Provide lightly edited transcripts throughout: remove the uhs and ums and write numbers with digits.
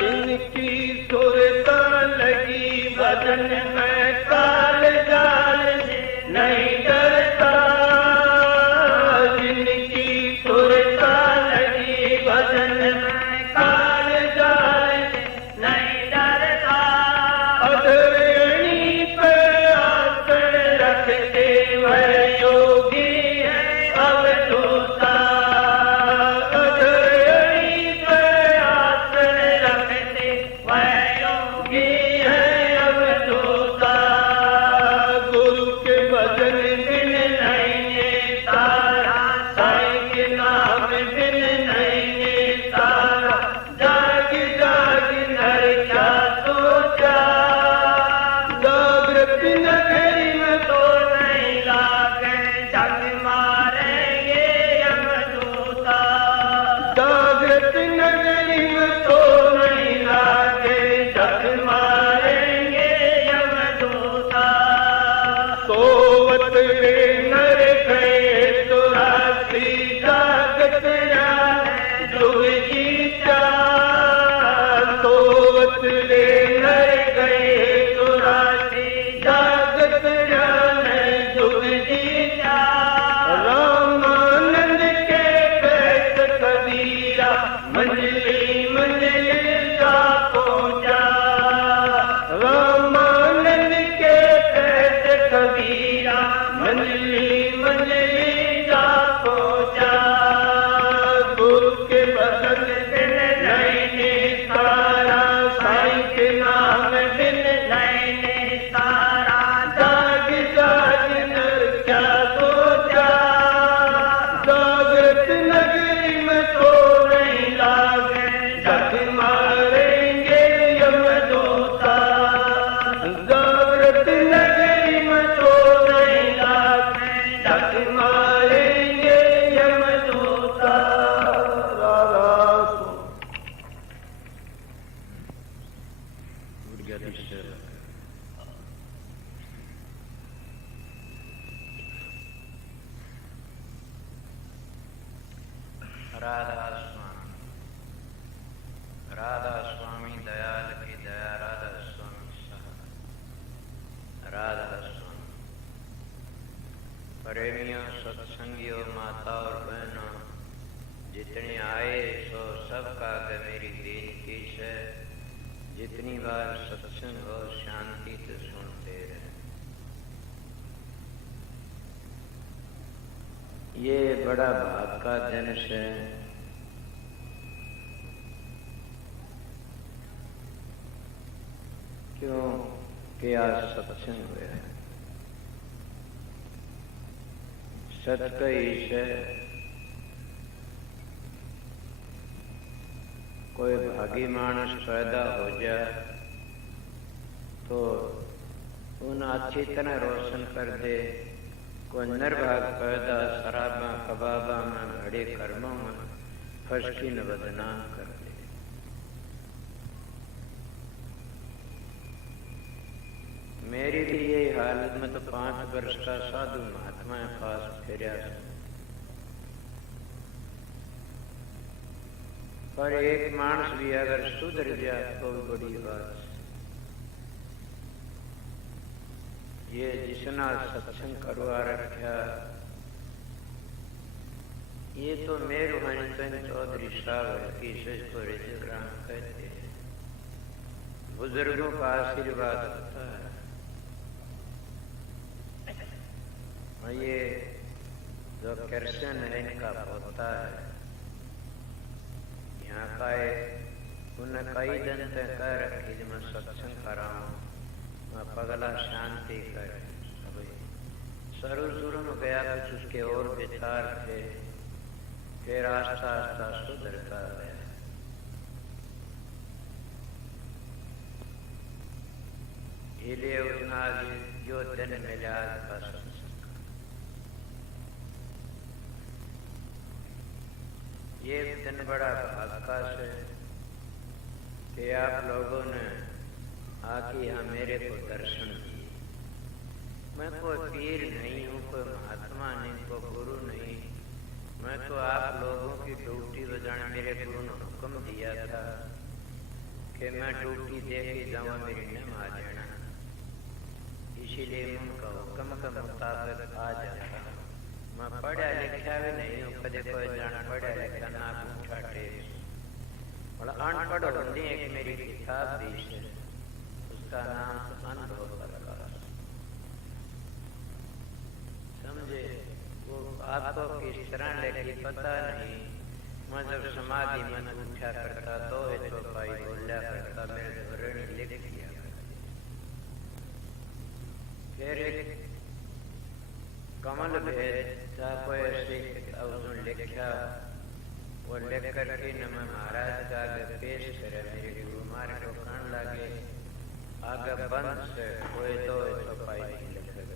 जिनकी सुरता लगी भजन में काल जाल नहीं डरता, जिनकी सुरता लगी भजन में काल जाल नहीं डरता। अधरेणी पे आसन रखते वह योगी है अवधूता, अधरेणी पे आसन रखते वह योगी है अवधूता। गुरु के भजन बिन नहीं ये तारा, साईं के नाम बिन नहीं ये तारा। जाग जाग नर क्या सोचा, जागृत नगरी में तो नहीं लागे जग मारेंगे यमदूता। जागृत नगरी में तो नहीं लागे जग मारेंगे यमदूता। सोवत रे नर गए तो रात्रि जागत जाए जुग जीता। सोवत रे नर गए तो रात्रि जागत जाए जुग जीता। रामानंद के बैठ कबीरा मंजिली मंजिली जा पहुंचा। रामानंद के बैठ कबीरा मंजिली मंजिली जा पहुंचा। गुरु के भजन बिन नहीं निस्तारा, साईं के नाम बिन नहीं निस्तारा। जाग जाग नर क्या सोचा, जागृत नगरी में तो नहीं लागे जग मारेंगे यमदूता। जागृत नगरी में तो नहीं लागे जग मारेंगे यमदूता। राधा राधा स्वामी, राधा स्वामी दयाल की दया, राधा स्वामी सहाय, राधा स्वामी। प्रेमियों, सत्संगियों, माता और बहनों, जितने आए सो सबका मेरी बेनती है, जितनी बार सत्संग हो शांति से सुनते रहे। ये बड़ा भाग का दिन है। क्यों कि आज सत्संग हुआ है। सत कही से कोई भागी मानस पैदा हो जाए तो उन अच्छी तरह रोशन कर दे। कोई निर्भाग पैदा शराबा कबाबा में बड़े कर्मों में फसकी न बदनाम कर दे। मेरी भी यही हालत में तो 5 वर्ष का साधु महात्मा पास फिरा, पर एक मानस भी अगर सुधर जाए तो बड़ी बात। ये जिसना सत्संग करवा रखा, ये तो मेरे हनीतन चौधरी साहब की को रिजग्राम कहते हैं। बुजुर्गों का आशीर्वाद होता है। और ये जो कृष्ण है इनका होता है। यहाँ का उन्हें कई दिन तक कह रखी जब मैं सत्संग कराऊं, मैं पगला शांति कर। शुरू में गया कुछ उसके और विचार थे, फिर आस्ता आस्ता सुधरता गया। इसलिए उतना जो दिन मिला का सत्संग, ये दिन बड़ा भाग्य से कि आप लोगों ने आके यहाँ मेरे को दर्शन दिए। मैं कोई पीर नहीं हूँ, कोई महात्मा नहीं, कोई गुरु नहीं। मैं तो आप लोगों की ड्यूटी बजाने मेरे गुरु ने हुक्म दिया था कि मैं ड्यूटी दे के जाऊँ मेरी न आ जाना, इसीलिए उनका हुक्म के मुताबिक आ जाता हूँ। मैं पढ़ा लिखा भी नहीं हूँ, कदे कोई जान पढ़ा लिखा ना पूछा टेस्ट बड़ा अनपढ़ होने एक मेरी किताब भी है, उसका नाम अनुभव प्रकाश। समझे वो आपको किस तरह लेके पता नहीं। मैं जब समाधि में उठा करता तो भाई बोला करता मेरे धोरण लिख दिया। फिर एक कमल भेद था कोई ऐसी उसने लिखा, वो लिख करके न मैं महाराज का आगे पेश करे, मेरे गुरु मारे को कहने लगे आगे बंद से कोई तो पाई नहीं लिखे।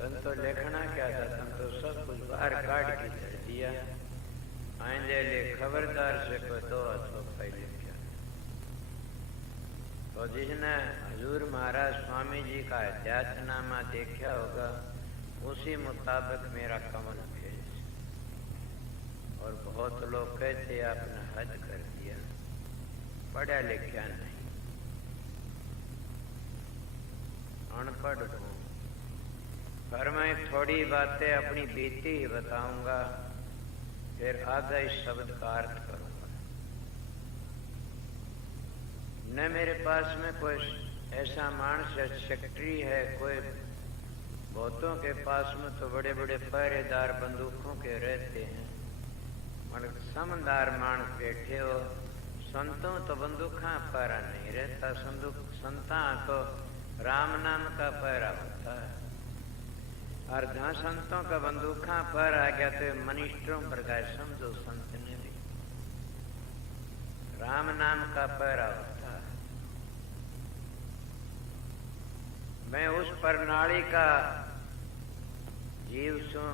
तन तो लिखना क्या था, तन तो सब कुछ बाहर काट के धर दिया। आइंदे ले खबरदार से कोई दो पाई लिखा। तो जिसने हजूर महाराज स्वामी जी का अध्यात्मनामा देखा होगा, उसी मुताबिक मेरा कमल भेज। और बहुत लोग कहते आपने हद कर दिया, पढ़ा लिखा नहीं, अनपढ़ हूँ। पर मैं थोड़ी बातें अपनी बीती ही बताऊंगा, फिर आगे इस शब्द का अर्थ करूंगा। न मेरे पास में कोई ऐसा मानस सेक्रेटरी है, कोई बहुतों के पास में तो बड़े बड़े पहरेदार बंदूकों के रहते हैं, मगर समझदार मानस बैठे हो। संतों तो बंदूका पहरा नहीं रहता, संता तो राम नाम का पहरा होता है। और जहाँ संतों का बंदूका पहरा आ गया तो मनिष्ठों पर गए, समझो संत ने भी राम नाम का पहरा होता है। मैं उस प्रणाली का जीव सू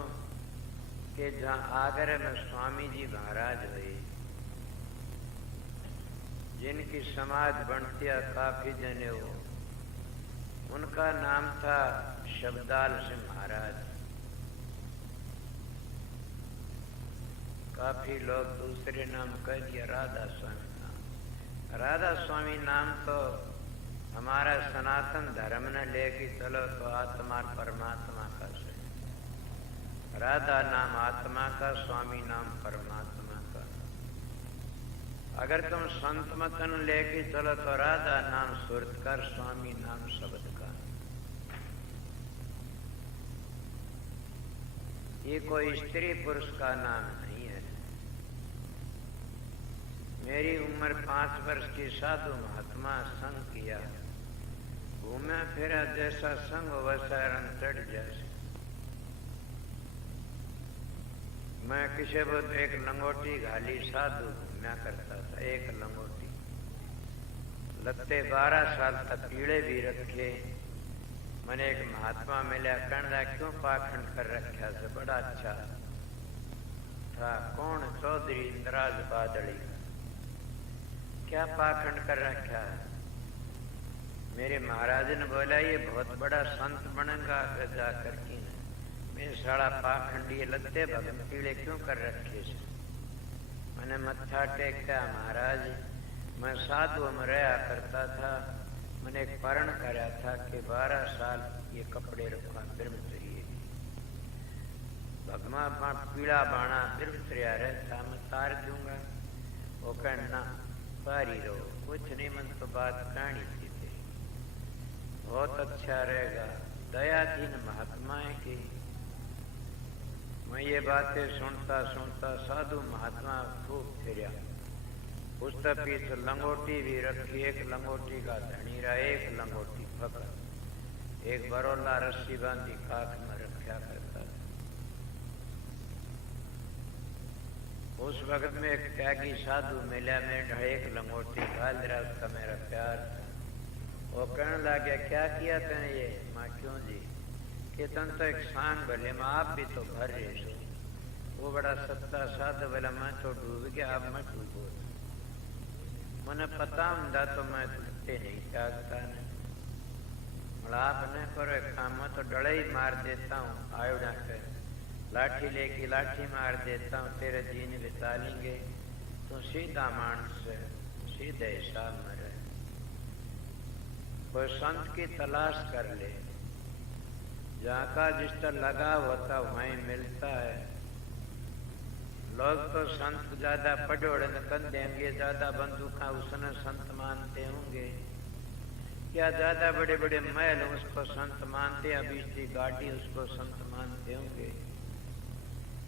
कि जहाँ आगरे में स्वामी जी महाराज हुए, जिनकी समाज बनतिया काफी जने हो, उनका नाम था शब्दाल सिंह महाराज। काफी लोग दूसरे नाम कह दिया, राधा स्वामी नाम। राधा स्वामी नाम तो हमारा सनातन धर्म ने लेके चलो तो आत्मा परमात्मा का से, राधा नाम आत्मा का, स्वामी नाम परमात्मा का। अगर तुम संत मतन लेके चलो तो राधा नाम सुरत कर, स्वामी नाम शब्द का। ये कोई स्त्री पुरुष का नाम नहीं है। मेरी उम्र 5 वर्ष की, साधु महात्मा संग किया, घूमे फिरा जैसा संग वैसा रंग चढ़ जैसे। मैं किसी वक्त एक लंगोटी घाली साधु घूमया करता था, एक लंगोटी। लगते 12 साल तक पीड़े भी रखे। मैंने एक महात्मा मिला, कहना क्यों पाखंड कर रखा से, बड़ा अच्छा था। कौन? चौधरी इंद्राज बादड़ी। क्या पाखंड कर रखा है? मेरे महाराज ने बोला ये बहुत बड़ा संत बनेगा जाकर की। मैं साड़ा पाखंडी लगते भगन पीड़े क्यों कर रखे से? मैंने मत्था टेका, महाराज मैं साधु में रहा करता था, मैंने एक परण कराया था कि 12 साल ये कपड़े रखा ब्रह्मचर्य। भगवा पीड़ा बाणा ब्रह्मचर्या रहता, मैं तार दूंगा। वो कहना पारी रहो, कुछ नहीं, मन तो बात कहनी थी, बहुत अच्छा रहेगा। दयाधीन महात्माएं की मैं ये बातें सुनता सुनता साधु महात्मा खूब फिरा। पुस्तक पीछे लंगोटी भी रखी, एक लंगोटी का धनी रहा, एक लंगोटी पकड़, एक बरोला रस्सी बांधी काख में रखा करता था। उस वक्त में एक त्यागी साधु मिला, में एक लंगोटी घाल रहा, उसका मेरा प्यार था। वो कहने लगा क्या किया तैने ये? माँ क्यों जी? कि तन तो एक सांग भले में आप भी तो भर रहे हो। वो बड़ा सत्ता साधु बोला मैं तो डूब गया, अब मैं डूबो। मैंने पता होता तो मैं डूबते नहीं जागता नहीं। आप न करो काम, मैं तो डले ही मार देता हूँ। आयोडा कर लाठी लेके लाठी मार देता हूँ, तेरे जीन बिता लेंगे। तो सीधा मानस है, सीधे हिसाब में रहे। कोई संत की तलाश कर ले, जहाँ का जिस तरह लगाव होता वहीं मिलता है। लोग तो संत ज्यादा पढ़ोड़े कर देंगे, ज्यादा बंदूका उसने संत मानते होंगे, या ज्यादा बड़े बड़े महल उसको संत मानते, या बीसती गाड़ी उसको संत मानते होंगे।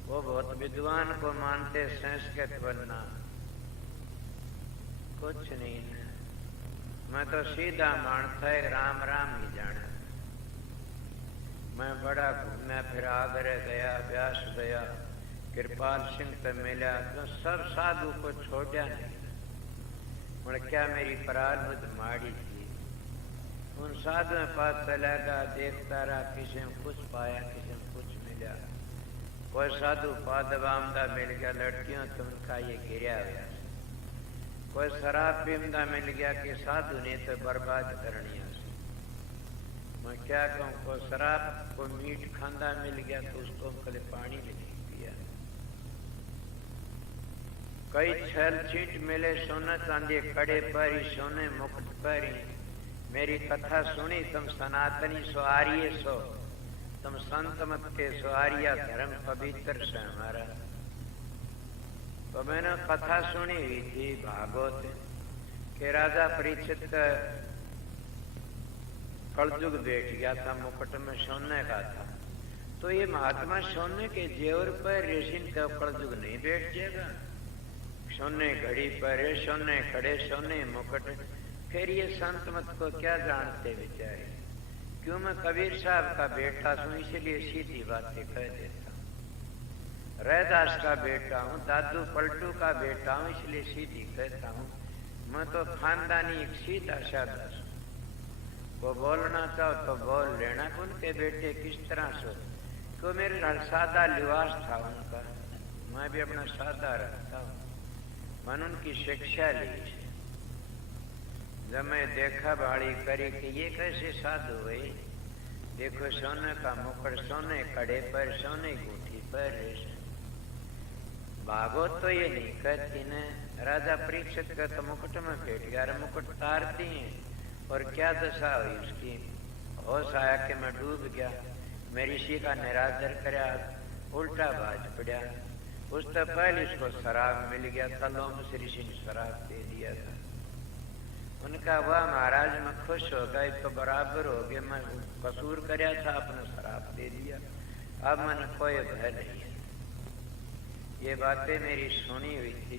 वो बहुत विद्वान को मानते, संस्कृत बनना कुछ नहीं है। मैं तो सीधा मानता है, राम राम ही जाना। मैं बड़ा घूमया फिर आगरे गया, व्यास गया, कृपाल सिंह से मिला, तो सब साधु को छोड़ा नहीं। और क्या मेरी प्रारब्ध माड़ी थी। उन साधुओं के पास चला गया, देखता रहा, किसी में कुछ पाया, किसी में कुछ मिला। कोई साधु पादवामदा मिल गया, लड़कियों तो उनका ये गिरा हुआ। कोई शराब पीमदा मिल गया कि साधु ने तो बर्बाद करनी है। मैं क्या कहूँ, कोई शराब को मीठ खांदा मिल गया तो उसको कभी पानी भी नहीं पिया। कई छल छींट मिले, सोना चांदी कड़े पर, सोने मुकुट पर। मेरी कथा सुनी तुम सनातनी सो आर्य सो, तुम संत मत के सो आर्या, धर्म पवित्र से हमारा। तो मैंने कथा सुनी हुई थी भागवत के राजा परीक्षित का कलयुग बैठ गया था, मुकुट में सोने का था। तो ये महात्मा सोने के जेवर पर रेशिन का कलयुग नहीं बैठ जाएगा। सोने घड़ी पर, सोने खड़े, सोने मुकुट। फिर ये संत मत को क्या जानते बेचारे। क्यों, मैं कबीर साहब का बेटा हूं, इसलिए सीधी बातें कह देता। रैदास का बेटा हूँ, दादू पलटू का बेटा हूँ, इसलिए सीधी कहता हूँ। मैं तो खानदानी एक सीधा साधा हूँ। वो बोलना चाहो तो बोल लेना। उनके बेटे किस तरह से, तो मेरे घर सादा लिबास था उनका, मैं भी अपना सादा रखता हूँ। मैंने उनकी शिक्षा ली। जब मैं देखा भाड़ी करी कि ये कैसे साधु हुए, देखो सोने का मुकुट, सोने कड़े पर, सोने गुठी पर। भागवत तो ये नहीं कहती न, राजा परीक्षित का तो मुकुट में बैठ गया, मुकुट तारती हैं। और क्या दशा हुई उसकी, होश आया कि मैं डूब गया, मेरी ऋषि का निरादर कराया, उल्टा बाज पड़ा। उस तो पहले उसको शराब मिल गया था, लोग से ऋषि ने शराब दे दिया था। उनका वाह महाराज मैं खुश हो गए, तो बराबर हो गए, मैं कसूर कराया था, अपने शराब दे दिया, अब मन कोई भय नहीं है। ये बातें मेरी सुनी हुई थी।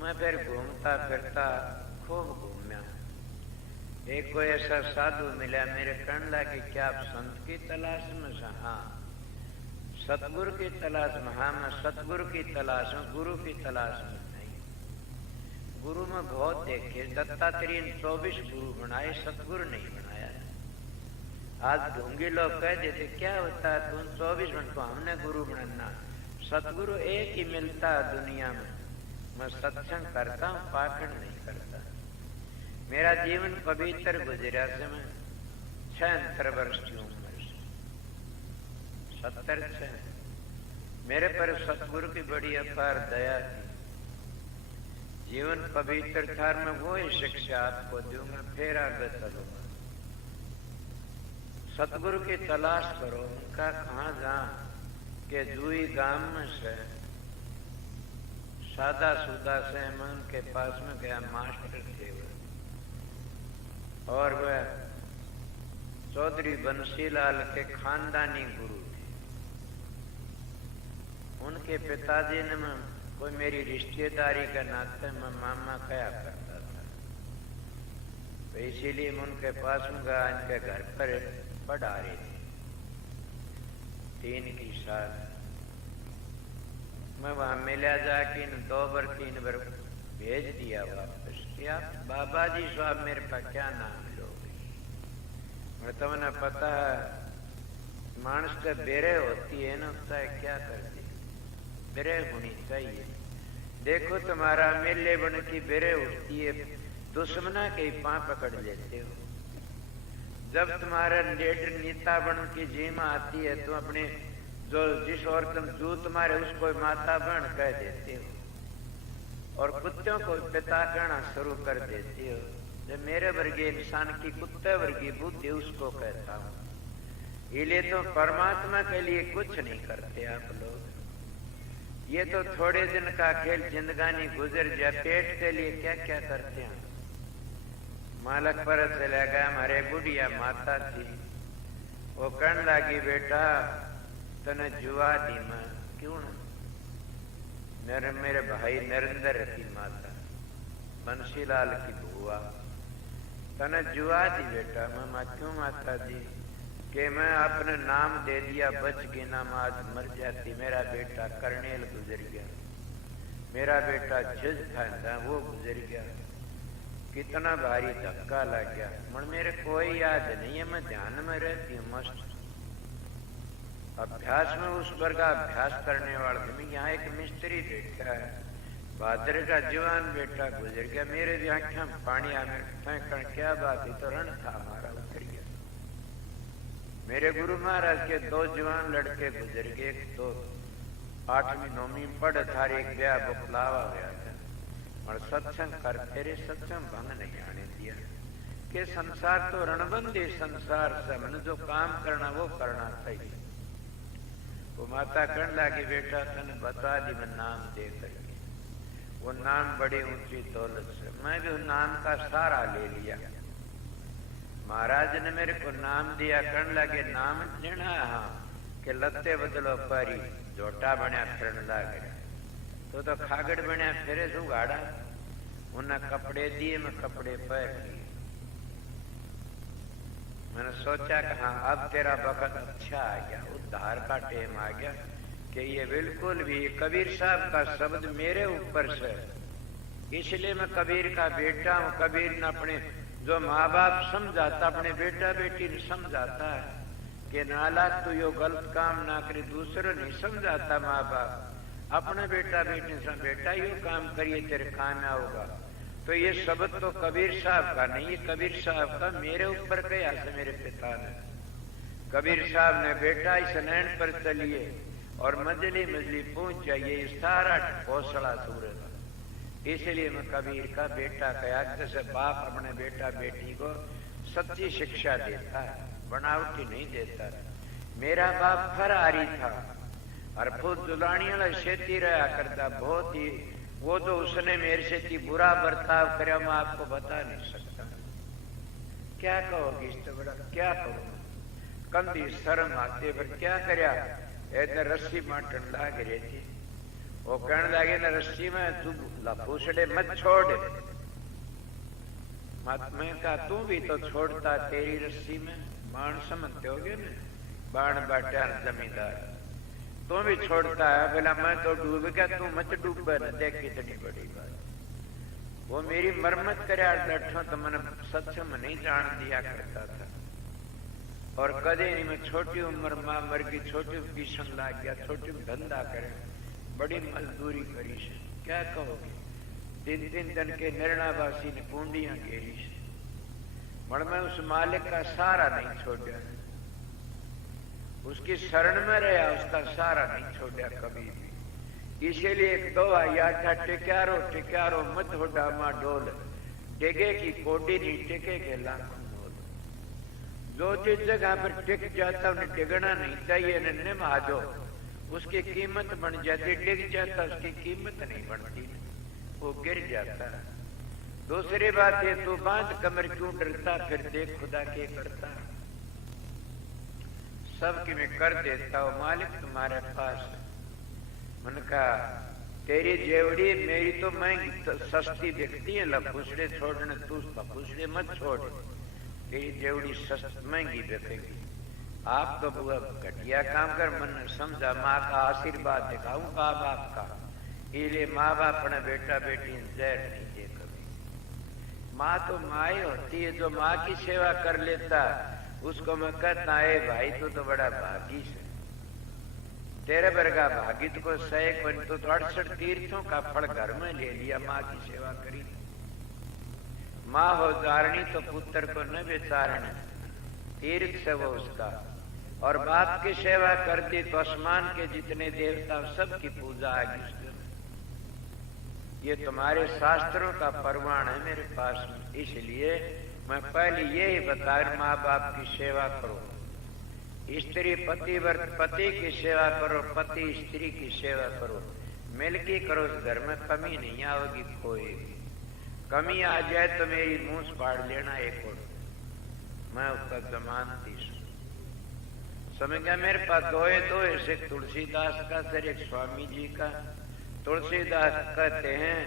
मैं फिर घूमता फिरता खूब घूमया। एक कोई ऐसा साधु मिला, मेरे कहने लगा कि क्या आप संत की तलाश में? हाँ। सतगुरु की तलाश में? हाँ, मैं सतगुरु की तलाश में, गुरु की तलाश में नहीं। गुरु में बहुत देखे, दत्तात्रेय ने 24 गुरु बनाए, सतगुरु नहीं बनाया। आज ढोंगी लोग कह देते क्या होता है, तुम 24 घंटों हमने गुरु बनना। सतगुरु एक ही मिलता है दुनिया में। मैं सत्संग करता हूँ, पाखंड नहीं करता। मेरा जीवन पवित्र गुजरा से मैं 76 वर्ष की उम्र से 76 मेरे पर सतगुरु की बड़ी अपार दया थी। जीवन पवित्र था, मैं वो ही शिक्षा आपको दूंगा, फिर आगे चलूंगा। सतगुरु की तलाश करो। उनका कहाँ जा के जुई गांव में से सादा सुदा से मैं उनके पास में गया। मास्टर थे वो, और वह चौधरी बंसीलाल के खानदानी गुरु थे। उनके पिताजी ने मैं कोई मेरी रिश्तेदारी का नाते मैं मामा कया करता था, तो इसीलिए मैं उनके पास में गया। इनके घर पर पढ़ा रही थी 3 की साल। मैं वहां मिला जाके 2 बार 3 बार भेज दिया वापस कि आप बाबा जी साहब मेरे पास क्या नाम लोगे। मैं तो मैंने पता है मानस का बेरे होती है ना, उसका क्या करती बेरे होनी चाहिए। देखो तुम्हारा मेले बन की बेरे उठती है, दुश्मना के ही पांव पकड़ लेते हो। जब तुम्हारा लीडर नेता बन की जीमा आती है तो अपने जो जिस और तुम जू तुम्हारे उसको माता बन कह देते हो। और कुत्तों को पिता कहना शुरू कर देती हो। जब मेरे वर्गीय इंसान की कुत्ते वर्गीय बुद्धि उसको कहता हूं। इसलिए तो परमात्मा के लिए कुछ नहीं करते आप लोग। ये तो थोड़े दिन का खेल, जिंदगानी गुजर जाए, पेट के लिए क्या क्या करते हैं। मालक पर चला गया, हमारे बुढ़िया माता थी, वो कहने लगी बेटा तने जुआ दी मैं। क्यों ना? मेरे भाई नरेंद्र की माता, बंशीलाल की बुआ, तने जुआ दी बेटा। मैं क्यों माता जी? कि मैं अपने नाम दे दिया, बच गई ना, आज मर जाती। मेरा बेटा कर्नेल गुजर गया, मेरा बेटा जज था वो गुजर गया, कितना भारी धक्का लग गया। मन मेरे कोई याद नहीं है, मैं ध्यान में रहती हूँ मस्त अभ्यास में, उस पर का अभ्यास करने वाले में। यहाँ एक मिस्त्री बैठा है, भादर का जवान बेटा गुजर गया। मेरे भी आंखों में पानी आने, क्या बात है, तो रण था हमारा उतर गया। मेरे गुरु महाराज के 2 जवान लड़के गुजर गए, एक तो 8वीं 9वीं पढ़ था, एक ब्याह बपलावा गया था। और सत्संग कर, तेरे सत्संग भंग नहीं आने दिया कि संसार तो रणबंदी संसार से, मन जो काम करना वो करना चाहिए। वो माता कहने लगी बेटा तने बता दी मैं नाम दे करके। वो नाम बड़ी ऊंची दौलत से, मैं भी नाम का सहारा ले लिया। महाराज ने मेरे को नाम दिया, कहने लगे नाम लेना? हाँ। कि लत्ते बदलो परी, झोटा बनया फिरन लगे, तो खागड़ बनया फिरे सुगाड़ा। उन्हें कपड़े दिए, मैं कपड़े पहन लिए। मैंने सोचा कि हाँ अब तेरा वक्त अच्छा आ गया, उद्धार का टेम आ गया। कि ये बिल्कुल भी कबीर साहब का शब्द मेरे ऊपर से, इसलिए मैं कबीर का बेटा हूं। कबीर ने अपने जो माँ बाप समझाता, अपने बेटा बेटी ने समझाता है कि नाला तू यो गलत काम ना करे, दूसरों नहीं समझाता माँ बाप, अपने बेटा बेटी से बेटा यो काम करिए तेरे काम आओगा। तो ये शब्द तो कबीर साहब का नहीं, ये कबीर साहब का मेरे ऊपर कहा से मेरे पिता ने। कबीर साहब ने बेटा इस नैन पर चलिए और मजली मजली पहुंच जाइए, सारा हौसला सूरज। इसलिए मैं कबीर का बेटा कहा। जैसे बाप अपने बेटा बेटी को सच्ची शिक्षा देता है, बनावटी नहीं देता। मेरा बाप फरारी था और फूल जुलानी वाला खेती रहा करता, बहुत ही। वो तो उसने मेरे से इतनी बुरा बर्ताव कराया, मैं आपको बता नहीं सकता। क्या कहोगी इससे बड़ा, क्या करूं? कंधी शर्म आते पर क्या करया, ऐसे रस्सी माटन लाग रही थी। वो कहने लगे ना रस्सी में तू लफूसड़े मत छोड़। मैं कहा तू भी तो छोड़ता, तेरी रस्सी में बाण समझते होगे ना, बाण बाटा जमींदार, तू भी छोड़ता है। बोला मैं तो डूब गया, तू मत डूब न, देख कितनी बड़ी बात। वो मेरी मरम्मत करे लठों तो मैंने सत्संग नहीं जान दिया करता था। और कदे नहीं, मैं छोटी उम्र मां मर गई, छोटी पीछन लाग गया, छोटी धंधा करे, बड़ी मजदूरी करी से। क्या कहोगे? 3 दिन के निर्णावासी ने कुंडियां घेरी से, पर मैं उस मालिक का सहारा नहीं छोड़ा, उसकी शरण में रहा, उसका सहारा नहीं छोड़ा कभी भी। इसीलिए एक दोहा याद था, टिक्यारो टिक्यारो मत हो डामा डोल, टेके की कोटी नहीं टेके के लाखों मोल। जो जिस जगह पर टिक जाता उन्हें टिकना नहीं चाहिए, निम आजो उसकी कीमत बन जाती, टिक जाता उसकी कीमत नहीं बनती, वो गिर जाता। दूसरी बात ये, तू बांध कमर क्यों डरता, फिर देख खुदा के करता। सबकी मैं कर देता हूं, मालिक तुम्हारे पास। मन का तेरी जेवड़ी मेरी तो महंगी सस्ती दिखती है, लफूसड़े छोड़ने, तू लफूसड़े मत छोड़, तेरी जेवड़ी सस्ती महंगी बिकेगी। आप तो बुआ घटिया काम कर, मन समझा माँ का आशीर्वाद दिखाऊं माँ बाप का। इसलिए माँ बाप अपना बेटा बेटी जहर नहीं दे कभी। माँ तो माँ ही होती है, जो माँ की सेवा कर लेता उसको मैं कहता है भाई तो बड़ा भागी से, तेरे वर्गा भागी तो को सैक बन, तो 68 तीर्थों का फल घर में ले लिया, माँ की सेवा करी। माँ हो धारणी तो पुत्र को न बेचारणी, तीर्थ से वो उसका। और बाप की सेवा करती तो आसमान के जितने देवता सबकी पूजा आगी उसके। ये तुम्हारे शास्त्रों का प्रमाण है मेरे पास में, इसलिए मैं पहले यही बता माँ बाप की सेवा करो, स्त्री पति की सेवा करो, पति स्त्री की सेवा करो, मिलके करो, उस घर में कमी नहीं आओगी। कोई कमी आ जाए तो मेरी मुंह फाड़ लेना एक और, मैं उसका जमानती समझ गया। मेरे पास दो ऐसे तुलसीदास का सर एक स्वामी जी का। तुलसीदास कहते हैं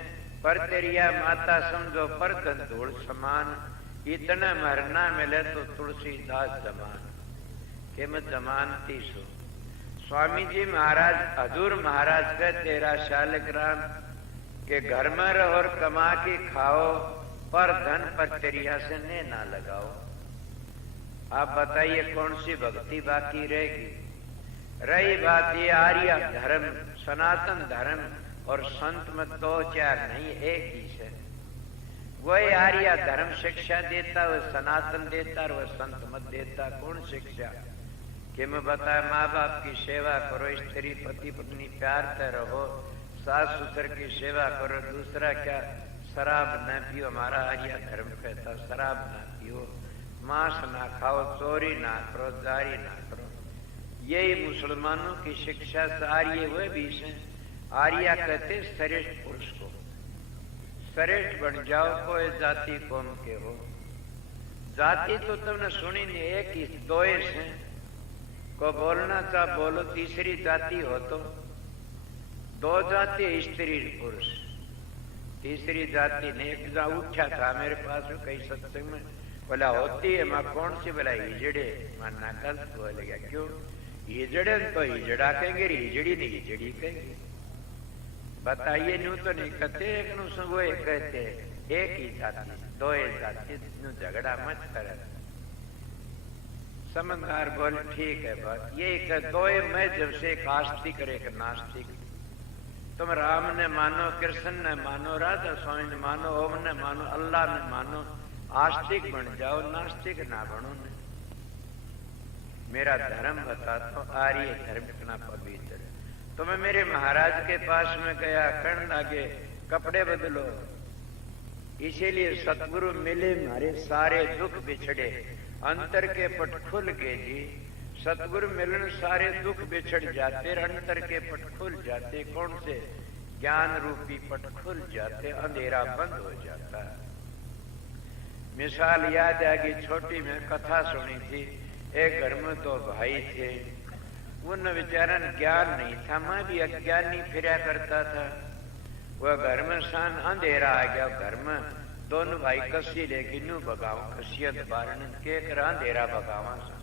पर तेरिया माता समझो पर धन धूल समान, इतना मरना मिले तो तुलसीदास जमान के मैं जमानती सो। स्वामी जी महाराज हजूर महाराज का 13 शालिग्राम के घर में रहो और कमा के खाओ, पर धन पर तेरिया से ने ना लगाओ। आप बताइए कौन सी भक्ति बाकी रहेगी। रही बात ये आर्य धर्म, सनातन धर्म और संत में 2-4 नहीं, एक ही है। वही आर्य धर्म शिक्षा देता, वह सनातन देता और वह संत मत देता। कौन शिक्षा कि मैं बताया माँ बाप की सेवा करो, स्त्री पति पत्नी प्यार से रहो, सास ससुर की सेवा करो। दूसरा क्या, शराब न पियो, हमारा आर्य धर्म कहता शराब न पियो, मांस ना खाओ, चोरी ना करो, जारी ना करो। यही मुसलमानों की शिक्षा से आर्य वह भी है। आर्य कहते श्रेष्ठ पुरुष को, श्रेष्ठ बन जाओ, कोई जाति कौम के हो। जाति तो तुमने सुनी नहीं, एक ही 2 है। को बोलना चाह बोलो, तीसरी जाति हो तो 2 जाति स्त्री पुरुष, तीसरी जाति ने। एक जा उठा था मेरे पास कई सत्संग में, बोला होती है माँ कौन सी, बोला हिजड़े। मानना गलत बोल गया, क्यों हिजड़े तो हिजड़ा कहेंगे, हिजड़ी नहीं हिजड़ी कहेंगे। बताइए न्यू तो नहीं कहते, एक नु वो कहते एक ही जाति 2 जाति, झगड़ा मत कर। समझदार बोल ठीक है बात, ये 2 में जब से एक आस्तिक और एक नास्तिक। तुम राम ने मानो, कृष्ण ने मानो, राधा स्वामी ने मानो, ओम ने मानो, अल्लाह ने मानो, आस्तिक बन जाओ, नास्तिक ना बनो। मेरा धर्म बताता हूं, आर्य धर्म इतना पवित्र। तो मैं मेरे महाराज के पास में गया, कहने लगे कपड़े बदलो। इसीलिए सतगुरु मिले, हमारे सारे दुख बिछड़े, अंतर के पट खुल गए जी। सतगुरु मिलन सारे दुख बिछड़ जाते, अंतर के पट खुल जाते। कौन से, ज्ञान रूपी पट खुल जाते, अंधेरा बंद हो जाता। मिसाल याद आ गई, छोटी में कथा सुनी थी। एक घर में 2 भाई थे, उन बेचारन ज्ञान नहीं था, मैं भी अज्ञानी फिरा करता था। वह घर में सान अंधेरा आ गया, घर में दोनों भाई कसी लेके नू भगाओ, कसियत बारण के कर अंधेरा भगावा सा।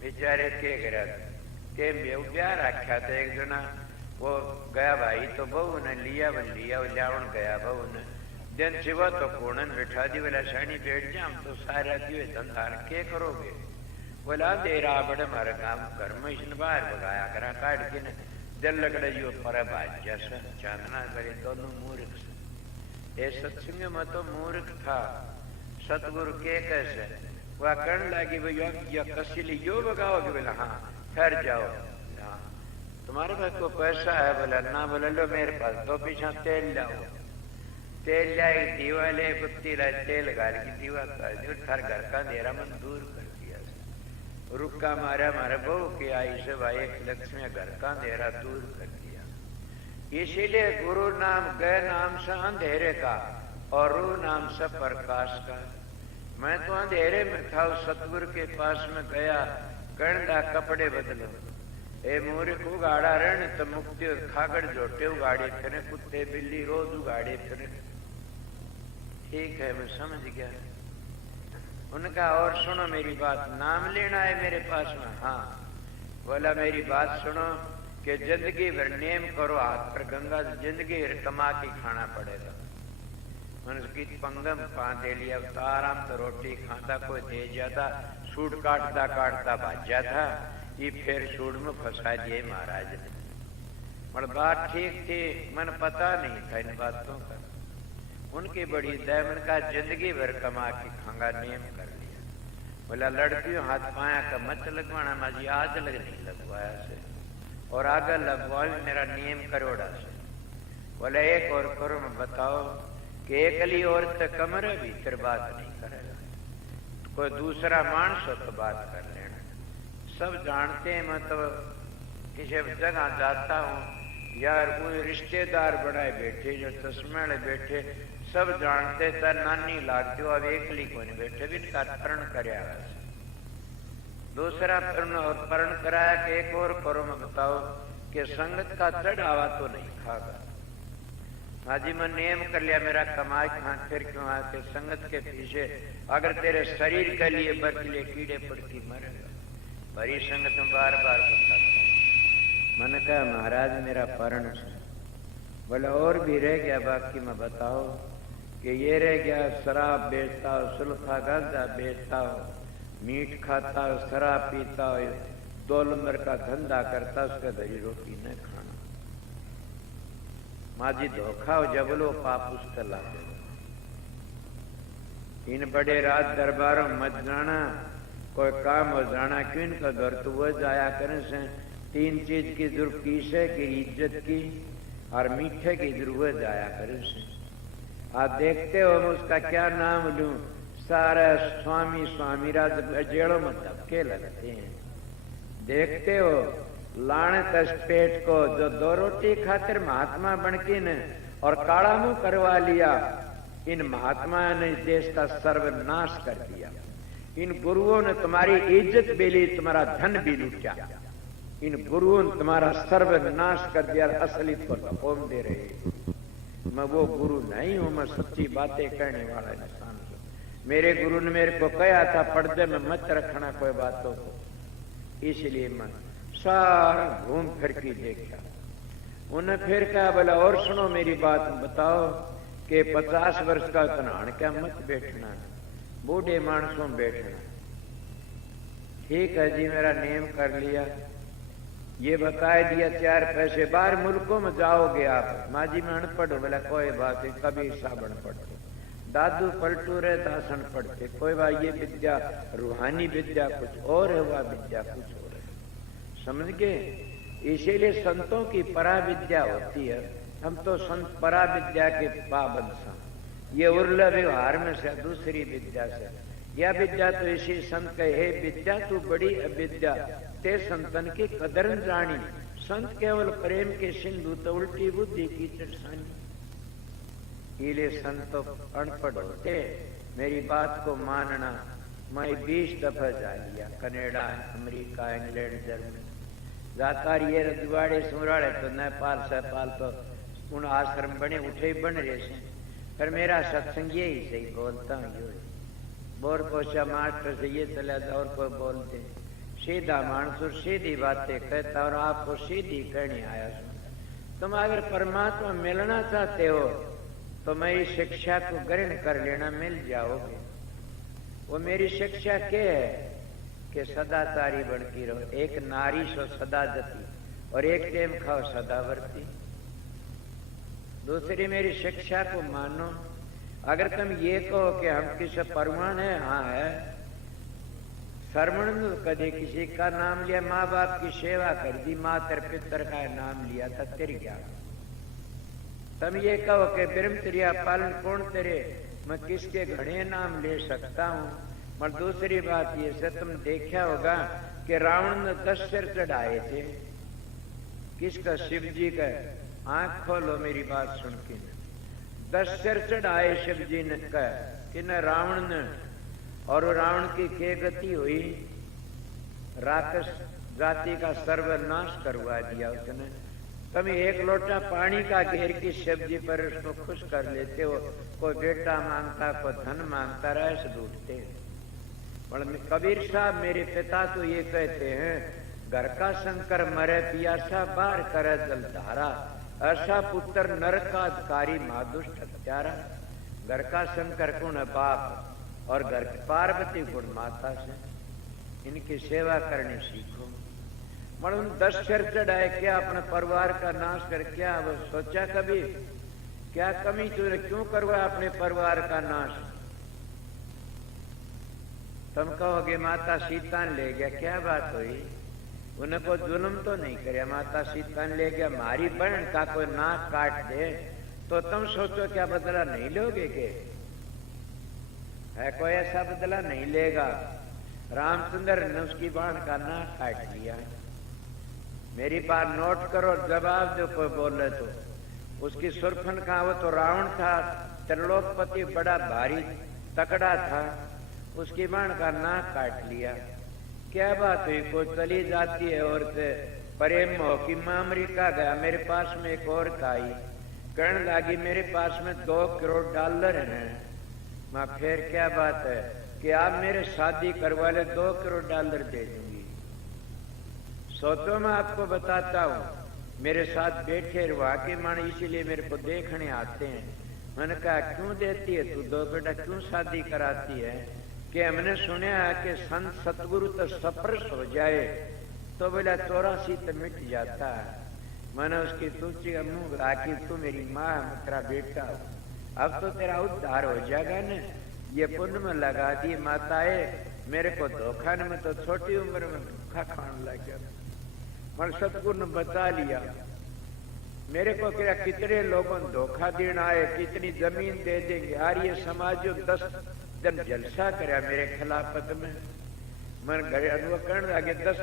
बेचारे के कर के ब्याह रखा था। एक जना वो गया भाई तो बहू ने लिया, वो लियावन गया बहू ने। दिन सिवा तो कोणन बिठा दी, बोला शानी बैठ जा, हम तो सारा दिए धंधा के करोगे। बोला अंधेरा बड़े मारे काम, घर में इसने बाहर भगाया करा, काट के न दिल लगड़े जो पर भाज्या से चांदना करे। दोनों मूर्ख से, सत्संग में तो मूर्ख था। सतगुरु के कैसे वह कहने लगी, भैया कसीली यो भगाओगे? बोला हाँ। ठहर जाओ, हाँ तुम्हारे पास को पैसा है? बोला ना। बोला लो मेरे पास 2 पीछा तेल लाओ। तेल लाए, दीवा ले, कुत्ती लाए, तेल गाल की दीवा कर दी, हर घर का अंधेरा मन दूर कर दिया। रुक्का मारा मारे बहू की आई से भाई, 1 लक्ष्मी घर का अंधेरा दूर कर दिया। इसीलिए गुरु नाम गए नाम से अंधेरे का, और रू नाम से प्रकाश का। मैं तो अंधेरे में था, उस सतगुरु के पास में गया, कहना कपड़े बदलो। ए मूर्ख उगाड़ा रण तो मुक्ति, खागड़ जोटे उगाड़े फिरे, कुत्ते बिल्ली रोज उगाड़े फिरे। ठीक है मैं समझ गया। उनका और सुनो मेरी बात, नाम लेना है मेरे पास में? हाँ। बोला मेरी बात सुनो कि जिंदगी भर नेम करो, हाथ पर गंगा, जिंदगी भर कमा के खाना पड़ेगा। उसकी पंगम दे लिया तो आराम तो रोटी खाता, कोई दे जाता, सूट काटता काटता भाज जाता। ये फिर सूट में फंसा दिए महाराज ने। मगर बात ठीक थी, मन पता नहीं था इन बातों का। उनकी बड़ी दया, का जिंदगी भर कमा के खांगा, नियम कर लिया। बोला लड़कियों हाथ पाया का मत लगवाना, माजी आज लग नहीं लगवाया से, और आगे लगवा मेरा नियम करोड़ा से। बोले एक और करो, मैं बताओ कि एकली औरत कमरे भीतर बात नहीं करेगा, कोई दूसरा मानस हो तो बात कर लेना। सब जानते हैं, मैं तो किसी जगह जाता हूँ यार, कोई रिश्तेदार बनाए बैठे जो चश्मे बैठे, सब जानते था नानी लागते हो, अब एकली को नहीं बैठे भी परण कराया। दूसरा परण कराया कि एक और करो, मैं बताओ कि संगत का चढ़ावा तो नहीं खागा। हाजी मैं नियम कर लिया, मेरा कमाई खा फिर क्यों आके संगत के पीछे, अगर तेरे शरीर के लिए बच लिए कीड़े पड़ती मरेगा। भरी संगत में बार बार बताता हूं। मैंने कहा महाराज मेरा परण से। बोले और भी रह गया बाकी, मैं बताओ कि ये रह गया शराब बेचता हो, सुल्फा गांजा बेचता हो, मीट खाता हो, शराब पीता हो, 2 नंबर का धंधा करता, उसका दही रोटी न खाना। माजी धोखा हो जबलो पाप उसका लागे। इन बड़े राज दरबारों मत जाना, कोई काम हो जाना क्यों, इनका घर तो वह जाया करें से। 3 चीज की जरूरत की है कि इज्जत की और मीठे की जरूरत जाया करें से। आप देखते हो मैं उसका क्या नाम लूं, सारा स्वामी स्वामी राज जेड़ों में धक्के लगते हैं। देखते हो लानत इस पेट को जो 2 रोटी खातिर महात्मा बनके न और काला मुंह करवा लिया। इन महात्मा ने देश का सर्वनाश कर दिया। इन गुरुओं ने तुम्हारी इज्जत भी ली, तुम्हारा धन भी लूटा। इन गुरुओं ने तुम्हारा सर्वनाश कर दिया, असली को खोम दे रहे। मैं वो गुरु नहीं हूं, मैं सच्ची बातें कहने वाला इंसान हूं। मेरे गुरु ने मेरे को कहा था पर्दे में मत रखना कोई बातों को, इसलिए मैं सारा घूम फिर के देखा। उन्हें फिर कहा बोला और सुनो मेरी बात, बताओ कि 50 वर्ष का तनाण क्या मत बैठना, बूढ़े मानसों बैठना। ठीक है जी, मेरा नियम कर लिया, ये बता दिया 4 पैसे। बाहर मुल्कों में जाओगे आप, माँ जी मैं अनपढ़ हूं, बोला कोई बात है, कभी साबन पढ़ते, दादू पलटू रहे दासन पढ़ते, कोई बात। ये विद्या रूहानी विद्या कुछ और है, वह विद्या कुछ और है, समझ गए। इसीलिए संतों की परा विद्या होती है, हम तो संत परा विद्या के पाबंद सा। ये उर्ल व्यवहार में से दूसरी विद्या से, यह विद्या तो इसी संत कहे विद्या तू बड़ी अविद्या, ते संतन की कदर जानी। संत केवल प्रेम के सिंधु, तो उल्टी बुद्धि की चरसानी। इले संत अनपढ़ होते, मेरी बात को मानना। मैं 20 दफा जा लिया, कनाडा, अमेरिका, इंग्लैंड, जर्मनी जाकर ये रजवाड़े सुमराड़े तो नेपाल सहपाल तो उन आश्रम बने उठे ही बन रहे से। पर मेरा सत्संग यही सही बोलता हूँ, यो बोर कोशा मास्टर से ये चला और कोई बोलते सीधा मानसूर सीधी बातें कहता, और आपको सीधी कहनी आया। तुम अगर परमात्मा मिलना चाहते हो तो मैं इस शिक्षा को ग्रहण कर लेना, मिल जाओगे। वो मेरी शिक्षा क्या है कि सदाचारी बनती रहो, एक नारी सो सदा जती, और एक टेम खाओ सदावर्ती। दूसरी मेरी शिक्षा को मानो। अगर तुम ये कहो कि हम किसी परवान है, हाँ है, श्रवण कदे किसी का नाम लिया, माँ बाप की सेवा कर दी, मातर पितर का नाम लिया था, तेरी क्या। तुम ये कहो कि ब्रह्मचर्या पालन कौन तेरे, मैं किसके घड़े नाम ले सकता हूँ। और दूसरी बात ये से तुम देखा होगा कि रावण ने 10 सिर चढ़ाए थे, किसका, शिव जी का। आंख खोलो मेरी बात सुन के, 10 सिर चढ़ाए शिव जी ने कहा कि न रावण ने, और रावण की क्या गति हुई, राक्षस जाति का सर्वनाश करवा दिया उसने। तुम 1 लोटा पानी का घेर की शिव जी पर उसको खुश कर लेते हो, कोई बेटा मांगता, कोई धन मांगता, रह ढूंढते। पर कबीर साहब मेरे पिता तो ये कहते हैं, घर का शंकर मरे पियासा, बाहर करे जलधारा, ऐसा पुत्र नरकाधिकारी माधुष्ट हत्यारा। घर का शंकर गुण बाप और घर की पार्वती गुण माता से, इनकी सेवा करनी सीखो। मगर 10 सिर चढ़ाए, क्या अपने परिवार का नाश कर, क्या वो सोचा कभी, क्या कमी तूने क्यों करवा अपने परिवार का नाश। तुम कहोगे माता सीता ने ले गया, क्या बात हुई, उनको जुल्म तो नहीं करे। माता सीता ने ले गया, मारी बहन का कोई नाक काट दे तो तुम सोचो क्या बदला नहीं लोगे? के है कोई ऐसा बदला नहीं लेगा। रामचंद्र ने उसकी बहन का नाक काट लिया। मेरी बात नोट करो, जवाब जो कोई बोले तो। उसकी सुरफन का वो तो रावण था, त्रिलोकपति बड़ा भारी तकड़ा था, उसकी बहन का नाक काट लिया। क्या बात हुई? कोई चली जाती है औरत प्रेम हो कि मैं अमेरिका गया, मेरे पास में एक औरत आई, कहने लगी मेरे पास में $2 करोड़ हैं। मैं फिर क्या बात है कि आप मेरे शादी करवा ले, $2 करोड़ दे दूंगी। सोचो मैं आपको बताता हूँ, मेरे साथ बैठे रुआ के मान इसीलिए मेरे को देखने आते हैं। मैंने कहा क्यों देती है तू 2 बेटा, क्यों शादी कराती है? कि हमने सुना है कि संत सतगुरु तो सप्रस हो जाए तो बोला 84 तो मिट जाता है। मैंने उसकी तुलसी का मुंह राखी, तू मेरी माँ तेरा बेटा हो, अब तो तेरा उद्धार हो जाएगा न। ये पुण्य में लगा दी माताए, मेरे को धोखा न, मैं तो छोटी उम्र में धोखा खाने लग गया। पर सतगुरु ने बता लिया। मेरे को क्या कितने लोगों ने धोखा देना है, कितनी जमीन दे देंगे। आर्य समाज जो 10 दिन जलसा कराया मेरे खिलाफत में। मन घर अनुभव करने लगे 10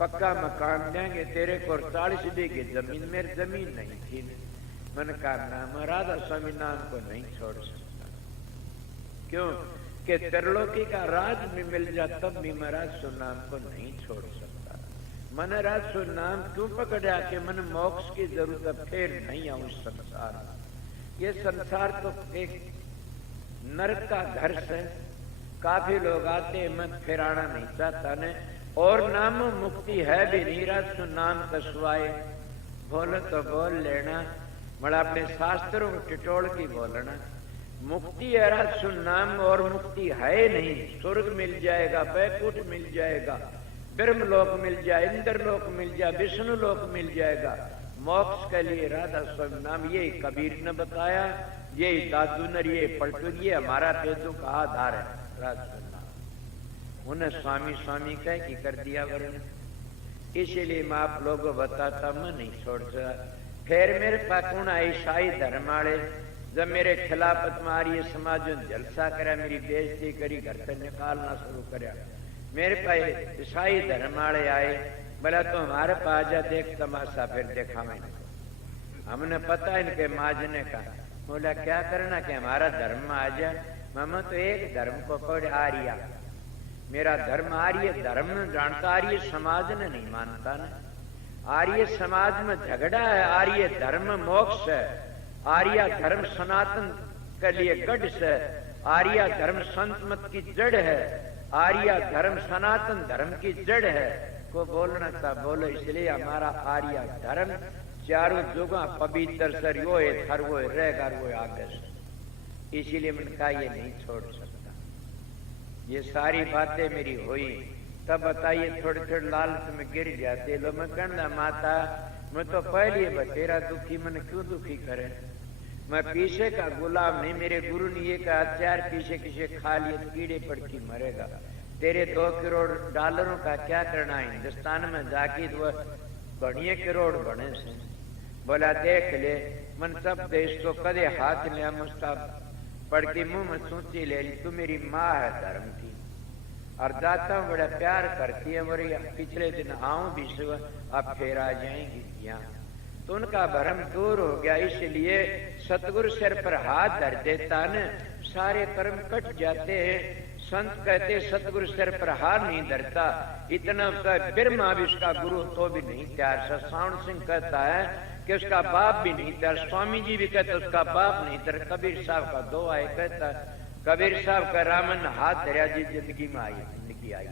पक्का मकान देंगे तेरे को, 40 बीघे जमीन, मेरी जमीन नहीं थी। मन का नाम राधा स्वामी नाम को नहीं छोड़ सकता। क्यों कि त्रिलोकी का राज में मिल जाता तब भी महाराज सो नाम को नहीं छोड़ सकता। मन राज सो नाम क्यों पकड़ा कि मन मोक्ष की जरूरत, फिर नहीं आऊं संसार। ये संसार तो एक नरक का घर से काफी लोग आते, मन फिर आना नहीं चाहता ने। और नाम मुक्ति है भी नहीं, राज सो नाम कसवाए बोलो तो बोल लेना, बड़ा अपने शास्त्रों को टिटोड़ की बोलना। मुक्ति है राज सो नाम, और मुक्ति है नहीं। स्वर्ग मिल जाएगा, बैकुंठ मिल जाएगा, ब्रह्मलोक मिल जाए, इंद्रलोक मिल जाए, विष्णु लोक मिल जाएगा। मोक्ष के लिए राधा स्वामी नाम, ये कबीर ने बताया, ये दादू ने, ये पलटू, ये हमारा वेदों का आधार है राधा स्वामी नाम। उन्हें स्वामी स्वामी कह की कर दिया वर्ण। इसीलिए मैं आप लोगों बताता, मैं नहीं छोड़ सकता। फिर मेरे पास कौन आए ईसाई धर्म वाले, जब मेरे खिलाफत में आर्य समाज जलसा करा, मेरी बेइज्जती करी, घर से निकालना शुरू करा। मेरे पास ईसाई धर्म वाले आए, बोला तो हमारे पास जा, देख तमाशा फिर देखा मैंने। हमने पता इनके माजने का। बोला क्या करना कि हमारा धर्म आ जाए। मामा तो एक धर्म को पढ़ आर्य, मेरा धर्म आर्य धर्म जानता, आर्य समाज ने नहीं मानता ना। आर्य समाज में झगड़ा है, आर्य धर्म मोक्ष है, आर्य धर्म सनातन के लिए गढ़ है, आर्य धर्म संत मत की जड़ है, आर्य धर्म सनातन धर्म की जड़ है। को बोलना था बोलो, इसलिए हमारा आर्य धर्म चारों जगह पवित्र सर यो है, हर वो रहेगा, वो आगे। इसीलिए मैंने कहा ये नहीं छोड़ सकता। ये सारी बातें मेरी हुई, तब बताइए थोड़े थोड़े लालच में गिर जाते लो। मैं कहना माता मैं तो पहले बतेरा दुखी, मन क्यों दुखी करे? मैं पीछे का गुलाम नहीं। मेरे गुरु ने ये कहा चार पीछे किसे खा लिए कीड़े पड़ के मरेगा। तेरे $2 करोड़ का क्या करना है? हिंदुस्तान में जाके तो बढ़िया करोड़ बने से। बोला देख ले, मन सब देश तो कदे हाथ लिया मुस्ता पढ़ के मुंह में सूची ले ली, तू मेरी माँ है धर्म की और दाता बड़ा प्यार करती है। मेरे पिछले दिन आऊं भी सुबह, अब फिर आ जाएंगी यहाँ। तो उनका भरम दूर हो गया। इसलिए सतगुरु सिर पर हाथ धर देता न, सारे कर्म कट जाते हैं। संत कहते सतगुरु सिर पर हाथ नहीं धरता, इतना ब्रह्मा भी उसका गुरु तो भी नहीं तैयार। सावण सिंह कहता है कि उसका बाप भी नहीं तैयार। स्वामी जी भी कहते उसका बाप नहीं तैयार। कबीर साहब का दो आए कहता, कबीर साहब का रामन हाथ धरिया जी जिंदगी में आई, जिंदगी आई।